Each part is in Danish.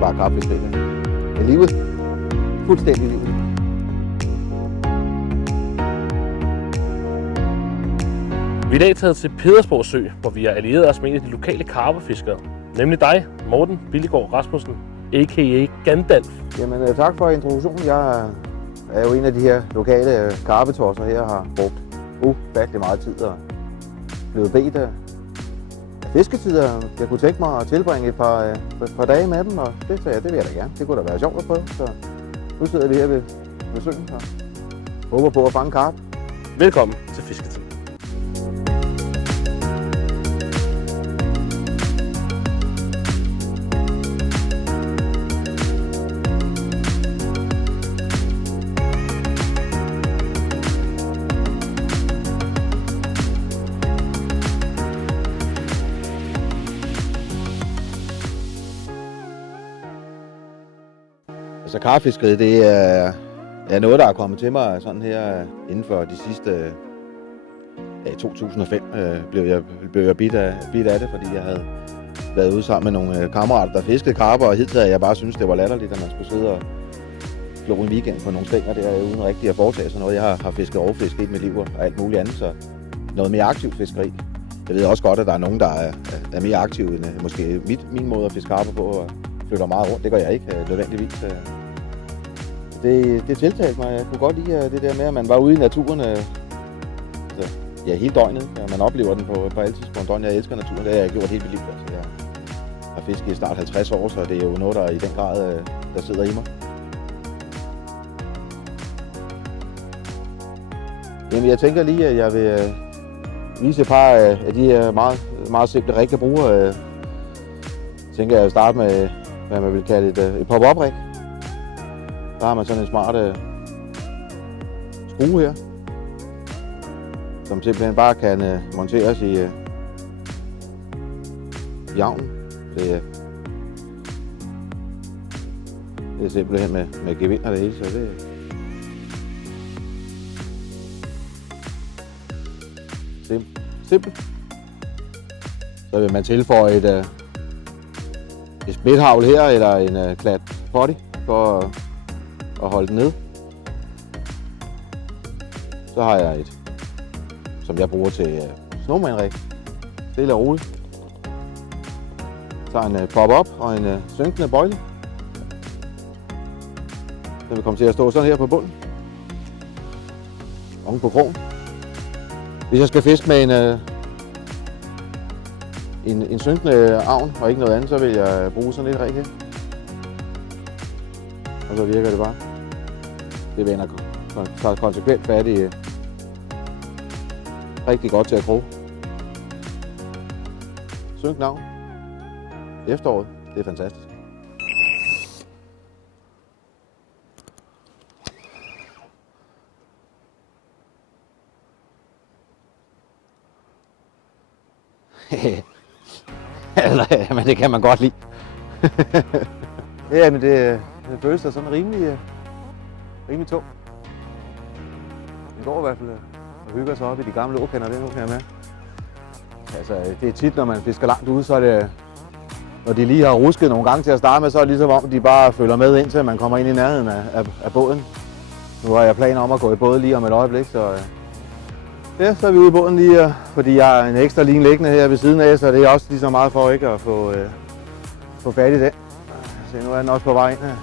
det bare karpfiskeri. Men livet, fuldstændig livet. Vi er i dag taget til Pedersborg Sø, hvor vi har allieret os med en af de lokale karpefiskere. Nemlig dig, Morten Billigård Rasmussen, a.k.a. Gandalf. Jamen tak for introduktionen. Jeg er jo en af de her lokale karpetosser her, har brugt ufattelig meget tid og blevet bedt af fisketider. Jeg kunne tænke mig at tilbringe et par dage med dem, og det sagde jeg, det vil jeg da gerne. Det kunne da være sjovt at prøve, så nu sidder vi her ved søen og håber på at fange karp. Velkommen til Fisketid. Altså karpfiskeriet, det er noget, der er kommet til mig sådan her inden for de sidste... I 2005 blev jeg bidt af det, fordi jeg havde været ude sammen med nogle kammerater, der fiskede karper, og hidtil havde jeg bare syntes, det var latterligt, at man skulle sidde og slå en weekend på nogle stænger der, uden rigtig at foretage sådan noget. Jeg har fisket overfisk i mit liv og alt muligt andet, så noget mere aktivt fiskeri. Jeg ved også godt, at der er nogen, der er mere aktive end måske min måde at fiske karper på, og flytter meget rundt. Det gør jeg ikke nødvendigvis. Det tiltalte mig. Jeg kunne godt lide det der med, at man var ude i naturen hele døgnet. Man oplever den på alle tidspunkter. Jeg elsker naturen. Det har jeg gjort hele mit liv. Altså, jeg har fisket i snart 50 år, så det er jo noget, der i den grad der sidder i mig. Jamen, jeg tænker lige, at jeg vil vise et par af de her meget simple rigtige brugere. Jeg tænker, at jeg vil starte med, hvad man vil kalde et pop-up-rig. Der har man sådan en smart skrue her, som simpelthen bare kan monteres i avnen. Det er simpelthen med gevind og det hele, så det er simpelt. Så vil man tilføje et splithavl her, eller en klat potty for at holde den ned. Så har jeg et, som jeg bruger til snowman-rig. Stille og roligt. Så en pop-up og en synkende bøjle. Den vil komme til at stå sådan her på bunden. Oven på krogen. Hvis jeg skal fiske med en synkende avn og ikke noget andet, så vil jeg bruge sådan et rig her. Og så virker det bare. Det vender konsekvent fat i rigtig godt til at kroge. Synk navn. Efteråret. Det er fantastisk. Men det kan man godt lide. Ja, men det føles da sådan rimelig tung. Den går i hvert fald og hygger sig op i de gamle åkender, det nu kan jeg med. Altså, det er tit, når man fisker langt ude, så er det, når de lige har rusket nogle gange til at starte med, så er det ligesom om, de bare følger med indtil man kommer ind i nærheden af båden. Nu har jeg planer om at gå i båd lige om et øjeblik, så ja, så er vi ude i båden lige, fordi jeg har en ekstra line liggende her ved siden af, så det er også lige så meget for ikke at få fat i den. Så nu er den også på vej ind her.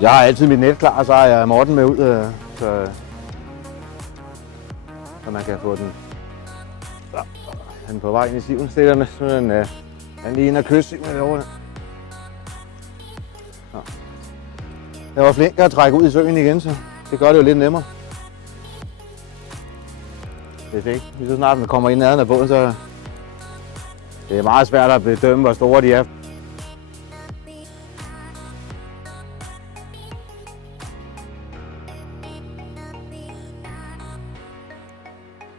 Jeg har altid mit net klar, og så har jeg Morten med ud, så man kan få den på vej ind i siven. Stillerne, sådan han lige ind og kysse siven derovre. Jeg var flink at trække ud i søen igen, så det gør det jo lidt nemmere. Det er fint. Hvis så snart man kommer ind i nærheden af båden, så det er meget svært at bedømme, hvor store de er.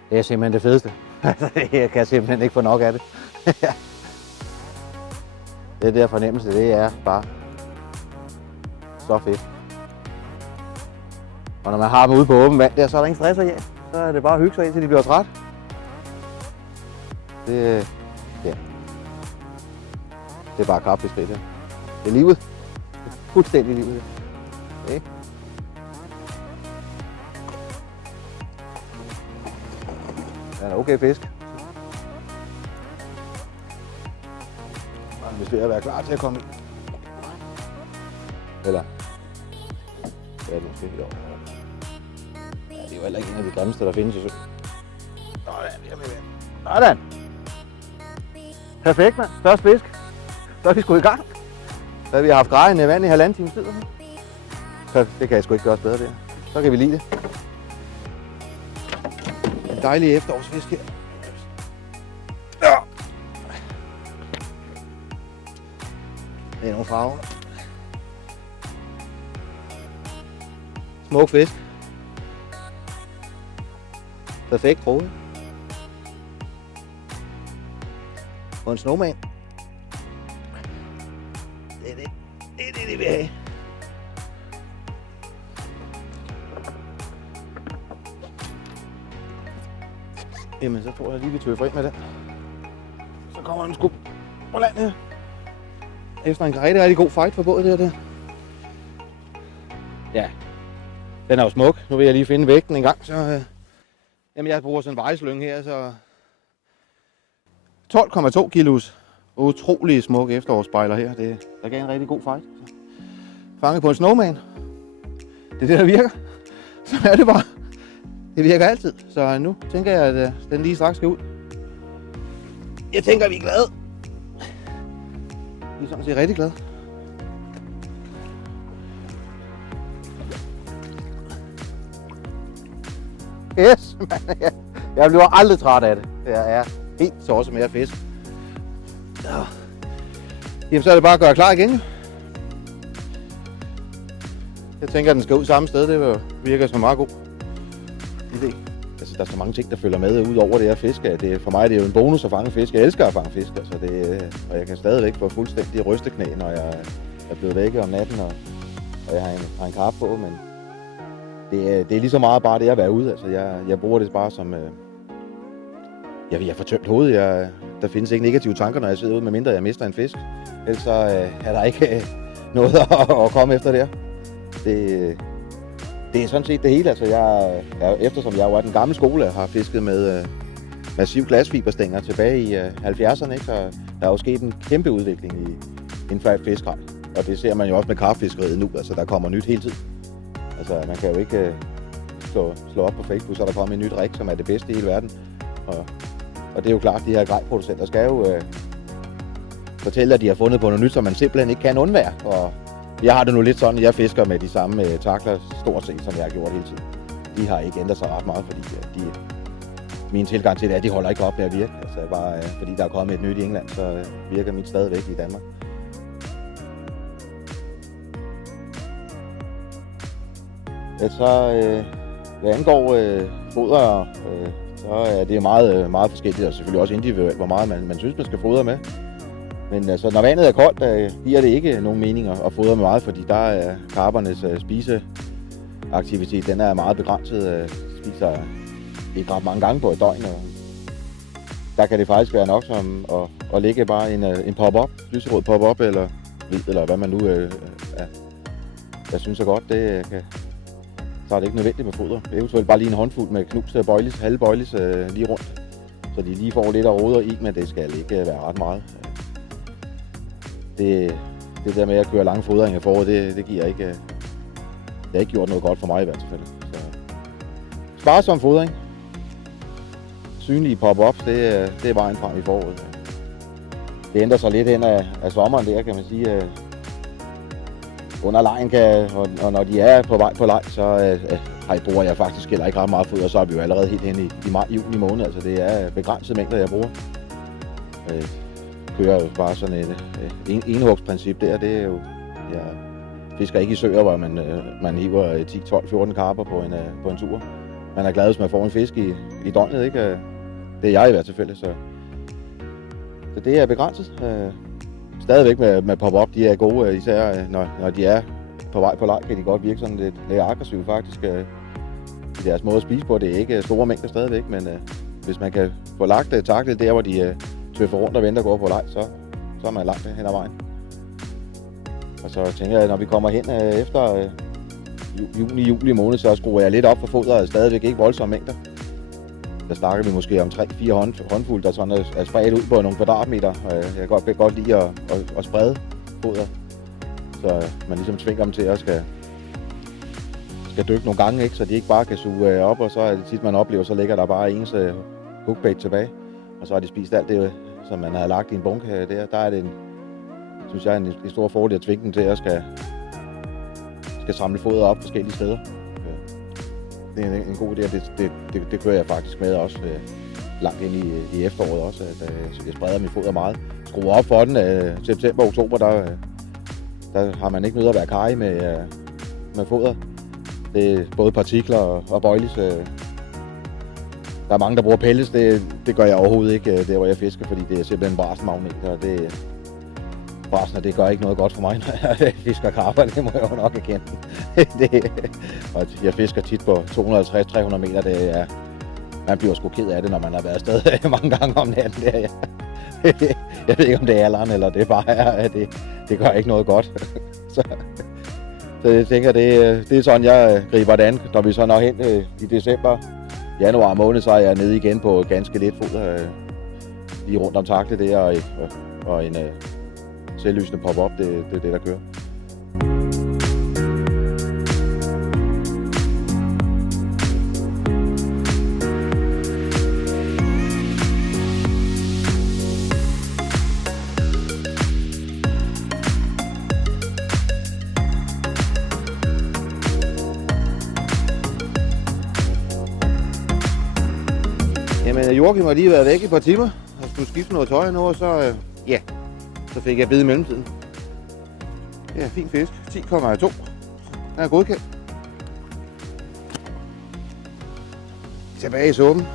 Det er simpelthen det fedeste. Jeg kan simpelthen ikke få nok af det. Det der fornemmelse, det er bare så fedt. Og når man har dem ude på åben vand, der, så er der ingen stress af. Så er det bare at hygge sig indtil de bliver træt. Det, ja. Det er bare karpfiskeri, det. Det er livet. Det er fuldstændig livet, det. Okay. Den er okay fisk. Og hvis vi er klar til at komme ind. Eller? Ja, det måske. Jo. Ja, det er jo heller ikke en af de grimmeste, der findes i søen. Sådan. Perfekt, mand. Størst fisk. Så er vi sgu i gang. Så vi har haft grejen i vand i 1,5 times tid. Så det kan jeg sgu ikke gøre bedre der. Så kan vi lide det. En dejlig efterårsfisk her. Ja. Det er nogle farver. Smuk fisk. Perfekt tråd. Og en snowman. Det er det, vi vil have. Jamen, så tror jeg lige, vi tøffer ind med den. Så kommer den sgu på land her. Efter en rigtig, rigtig god fight for båden der. Ja, den er jo smuk. Nu vil jeg lige finde vægten en gang. Så, jamen, jeg bruger sådan en vejslynge her, så 12,2 kilos. Utrolig smuk efterårsspejler her. Der gav en rigtig god fight. Fanget på en snowman. Det er det, der virker. Så er det bare. Det virker altid. Så nu tænker jeg, at den lige straks skal ud. Jeg tænker, vi er glade. Vi er sådan set rigtig glade. Yes, man. Jeg bliver aldrig træt af det. Jeg er helt så også med at fiske. Ja. Jamen, så er det bare at gøre klar igen. Jeg tænker, at den skal ud samme sted. Det virker som meget god idé. Altså, der er så mange ting, der følger med ud over det her fiske. For mig er det jo en bonus at fange fisk. Jeg elsker at fange fisk. Altså, og jeg kan stadigvæk få fuldstændig rysteknæ, når jeg er blevet væk om natten, og jeg har en karp på. Men det er lige så meget bare det at være ude. Altså, jeg bruger det bare som... Jeg får tømt hovedet. Der findes ikke negative tanker, når jeg sidder ude, medmindre jeg mister en fisk. Ellers så er der ikke noget at komme efter der. Det er sådan set det hele. Altså, eftersom jeg var i den gamle skole, har fisket med massiv glasfiberstænger tilbage i 70'erne, ikke? Så der er jo sket en kæmpe udvikling inden for fiskeri. Og det ser man jo også med karpfiskeriet nu. Altså, der kommer nyt hele tiden. Altså, man kan jo ikke slå op på Facebook, så der kommer et nyt rig, som er det bedste i hele verden. Og det er jo klart, at de her grejproducenter skal jo fortælle, at de har fundet på noget nyt, som man simpelthen ikke kan undvære. Og jeg har det nu lidt sådan, at jeg fisker med de samme takler stort set, som jeg har gjort hele tiden. De har ikke ændret sig ret meget, fordi min tilgang til det er, at de holder ikke op med at virke. Altså bare fordi der er kommet et nyt i England, så virker mit stadigvæk i Danmark. Så hvad angår foder, så er det meget, meget forskelligt, og selvfølgelig også individuelt, hvor meget man synes, man skal fodre med. Men altså, når vandet er koldt, giver det ikke nogen mening at fodre med meget, fordi der er karpernes spiseaktivitet, den er meget begrænset. Spiser ikke ret mange gange på et døgn. Og der kan det faktisk være nok som at lægge bare en pop-up, lyserød pop-up, eller hvid, eller hvad man nu jeg synes er godt. Så er det ikke nødvendigt med foder. Eventuelt bare lige en håndfuld med knuste boilies, halve boilies lige rundt. Så de lige får lidt af roder i, men det skal ikke være ret meget. Det der med at køre lange fodringer foråret, det giver ikke... Det har ikke gjort noget godt for mig i hvert fald. Så sparsom fodring. Synlige pop-ups, det er vejen frem i foråret. Det ændrer sig lidt hen af sommeren der, kan man sige. Under lejen og når de er på vej på leg, så bruger jeg faktisk heller ikke ret meget foder, så er vi jo allerede helt hen i maj-juni måned. Altså det er begrænset mængder, jeg bruger. Kører jo bare sådan et enhugsprincip der. Det er jo, jeg fisker ikke i søer, hvor man hiver 10, 12, 14 karper på en tur. Man er glad, hvis man får en fisk i døgnet, ikke? Det er jeg i hvert fald, så det er begrænset. Stadigvæk med pop-up, de er gode, især når de er på vej på leg, kan de godt virke sådan lidt aggressive faktisk. I deres måde at spise på, det er ikke store mængder stadigvæk, men hvis man kan få lagt taklet der, hvor de tøffer rundt og venter og går på leg, så er man langt hen ad vejen. Og så tænker jeg, når vi kommer hen efter juni måned, så skruer jeg lidt op for fodret, stadigvæk ikke voldsomme mængder. Der snakker vi måske om 3-4 håndfulde, der sådan er spredt ud på nogle kvadratmeter. Jeg kan godt lide at sprede fodret, så man ligesom tvinger dem til at skal dykke nogle gange, ikke? Så de ikke bare kan suge op, og så er det tit, man oplever, så ligger der bare eneste hookbait tilbage. Og så har de spist alt det, som man havde lagt i en bunke der. Der er det, synes jeg, en stor fordel at tvinge dem til at skal samle foder op forskellige steder. Det er en god idé, og det kører jeg faktisk med også langt ind i efteråret også, at jeg spreder mit foder meget. Skruer op for den september og oktober, der har man ikke nødt at være karrig med foder. Det er både partikler og bøjlis. Der er mange, der bruger pellets. Det gør jeg overhovedet ikke, der hvor jeg fisker, fordi det er simpelthen brasmagnet. Og brasner, det gør ikke noget godt for mig, når jeg fisker karper. Det må jeg jo nok erkende. Og jeg fisker tit på 250-300 meter. Man bliver sgu ked af det, når man har været afsted mange gange om natten. Jeg ved ikke, om det er alderen, eller det bare er, at det gør ikke noget godt. Så jeg tænker, det er sådan, jeg griber det an. Når vi så når hen i december, januar måned, så er jeg nede igen på ganske lidt foder. Lige rundt om taklet der, og en selvlysende pop-up, det er det, der kører. Jamen, Joachim har lige været væk i et par timer og skulle skifte noget tøj nu, og så fik jeg bid i mellemtiden. Ja, fin fisk. 10,2. Den er godkendt. Tilbage i suppen.